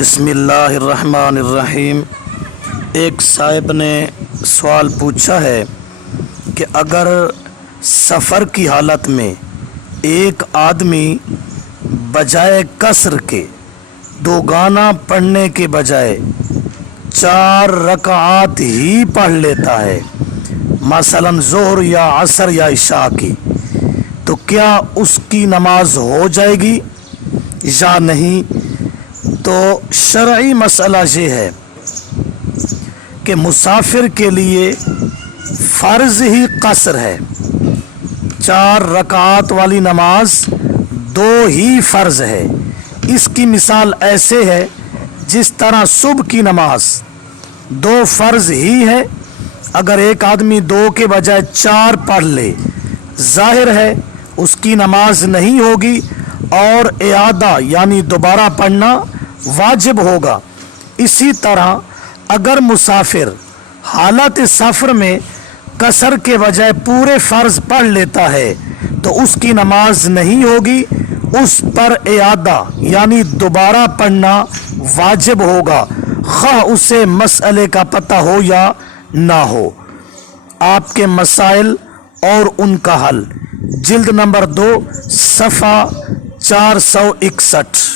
بسم اللہ الرحمن الرحیم۔ ایک صاحب نے سوال پوچھا ہے کہ اگر سفر کی حالت میں ایک آدمی بجائے قصر کے دوگانا پڑھنے کے بجائے 4 رکعات ہی پڑھ لیتا ہے، مثلا ظہر یا عصر یا عشاء کی، تو کیا اس کی نماز ہو جائے گی یا نہیں؟ تو شرعی مسئلہ یہ ہے کہ مسافر کے لیے فرض ہی قصر ہے، 4 رکعات والی نماز 2 ہی فرض ہے۔ اس کی مثال ایسے ہے جس طرح صبح کی نماز 2 فرض ہی ہے، اگر ایک آدمی 2 کے بجائے 4 پڑھ لے، ظاہر ہے اس کی نماز نہیں ہوگی اور اعادہ یعنی دوبارہ پڑھنا واجب ہوگا۔ اسی طرح اگر مسافر حالت سفر میں قصر کے بجائے پورے فرض پڑھ لیتا ہے تو اس کی نماز نہیں ہوگی، اس پر اعادہ یعنی دوبارہ پڑھنا واجب ہوگا، خواہ اسے مسئلے کا پتہ ہو یا نہ ہو۔ آپ کے مسائل اور ان کا حل، جلد نمبر 2 صفحہ 461۔